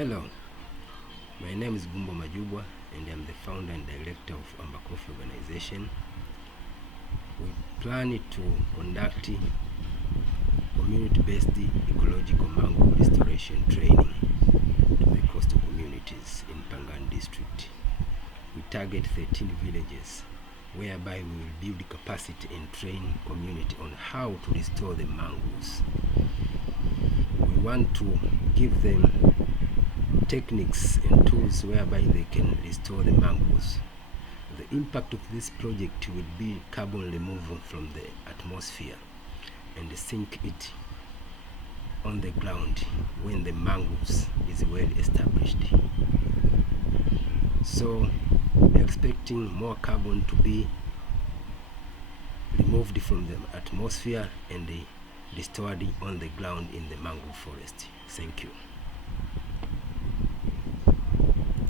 Hello, my name is Gumbo Majubwa and I'm the founder and director of Ambakofi organization. We plan to conduct community-based ecological mangrove restoration training to the coastal communities in Pangan district. We target 13 villages whereby we will build capacity and train community on how to restore the mangroves. We want to give them techniques and tools whereby they can restore the mangroves. The impact of this project will be carbon removal from the atmosphere and sink it on the ground when the mangroves is well established. So we're expecting more carbon to be removed from the atmosphere and restored on the ground in the mangrove forest. Thank you.